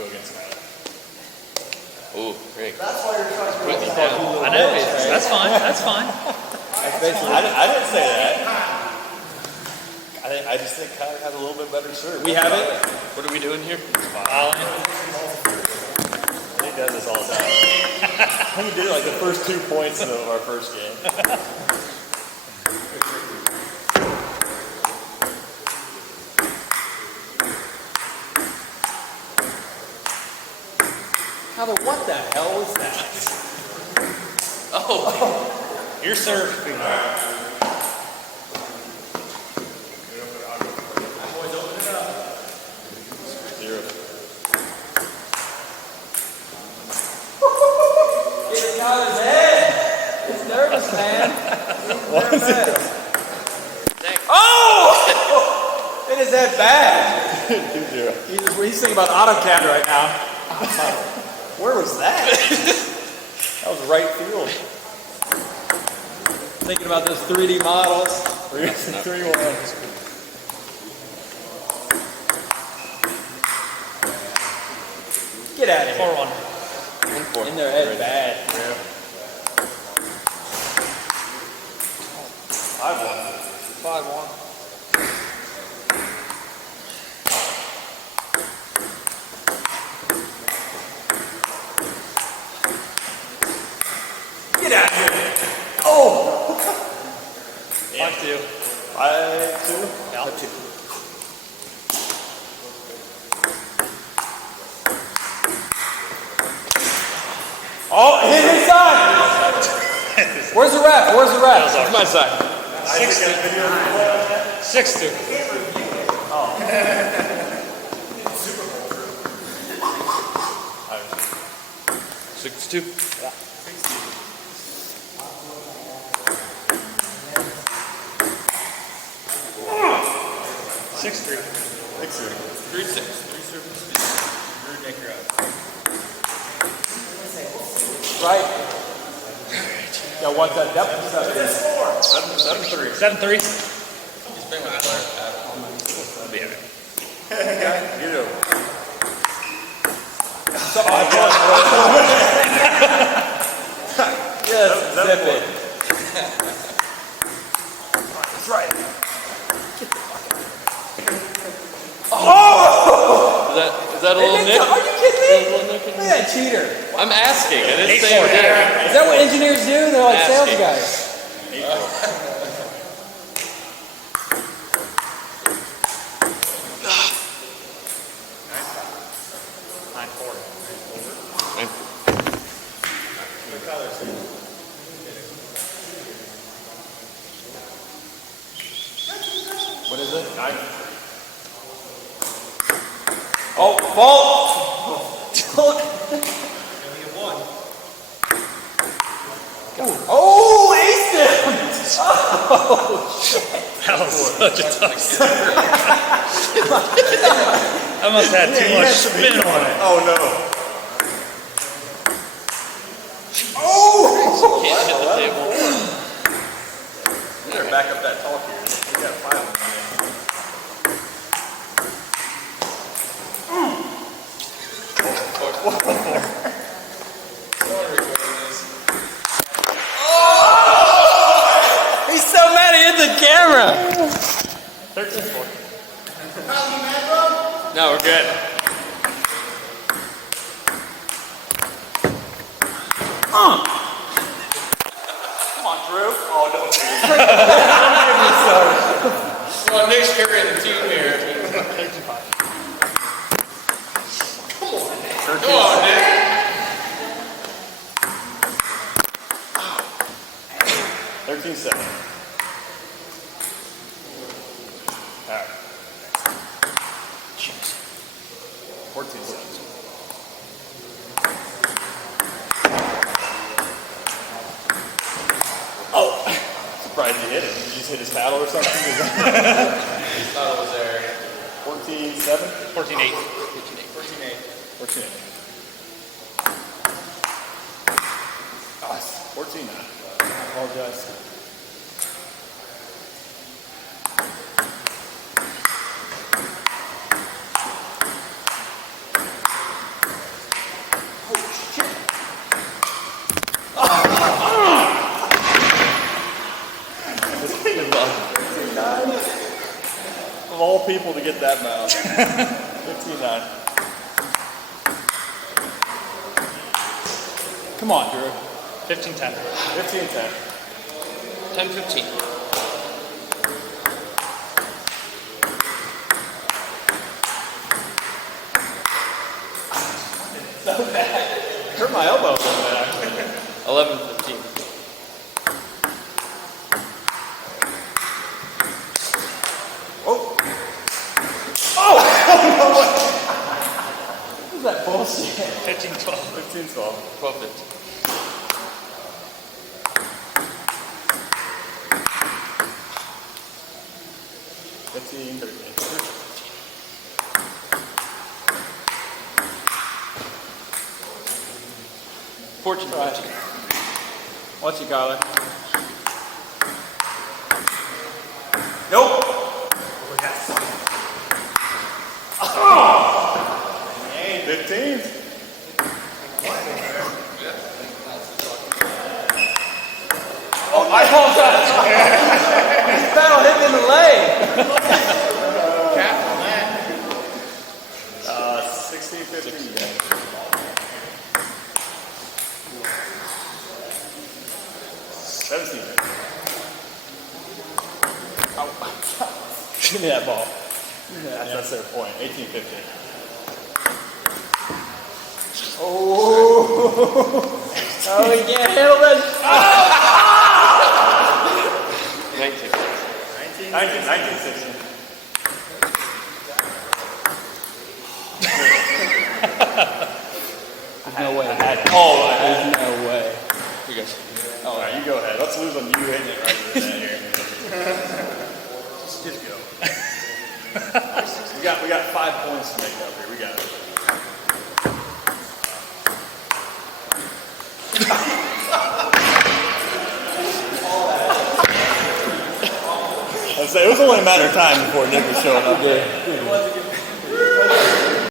go against Cyler. Ooh, Craig. That's why you're trying to Put me down. I know. That's fine. That's fine. I didn't say that. I just think Kyler has a little bit better serve. We have it. What are we doing here? He does this all the time. I think he did it like the first 2 points of our first game. Tyler, what the hell was that? Oh, Your serve. Zero. Get in Tyler's head. He's nervous, man. He's nervous. Oh! It is that bad. 2-0. He's thinking about AutoCAD right now. Where was that? That was right field. Thinking about those 3D models. 3-1. Get out of here. 4-1. In their head bad. 5-1. Get out of here. Oh! 5-2. 5-2. Yeah. 2. Oh, hit his side! Where's the ref? Where's the ref? That's my side. 6-2. Six two. Yeah. 6-3. 6-3. 3-6. 3 serves. Right. Yeah, what's that depth perception? 7-3. 7-3. Get it over. Yes, zip it. That's right. Is that a little nick? Are you kidding me? A little nick in Look at that cheater. I'm asking. I didn't say it there. Is that what engineers do? They're like sales Asking. guys. What is it? 9. Oh, fault. Oh, aced him. Oh, shit. That was such a tough serve. I must have had too much spin on it. Oh no. Oh! Can't hit the table. You better back up that talk here. We got 5 of them. He's so mad he hit the camera. 13-4. No, we're good. Come on, Drew. Oh, no. Don't give me so. Well, Nick's carrying the team here. Come on, Nick. 13-7. All right. 14-7. Oh, surprised he hit it. Did you just hit his paddle or something? He thought it was there. 14-7? 14-8. 14-8. Oh, it's 14-9. I apologize. people to get that mouth. 15-9. Come on, Drew. 15-10. 15-10. 10-15. Hurt my elbow a little bit, actually. 11-15. What is that bullshit? 15-12. 15-12. 12-15. Fortune. Watch it, Kyler. Nope. Hey, 15. Oh, I called that. That'll hit me in the leg. 16-15. 17. Give me that ball. That's their point. 18-15. Oh, he can't handle that. 19. 19-16. There's no way. There's No way. You guys. All right, you go ahead. Let's lose on you hitting it right in the net here. Just go. we got 5 points to make up here. We got it. It was only a matter of time before Nick was showing up there.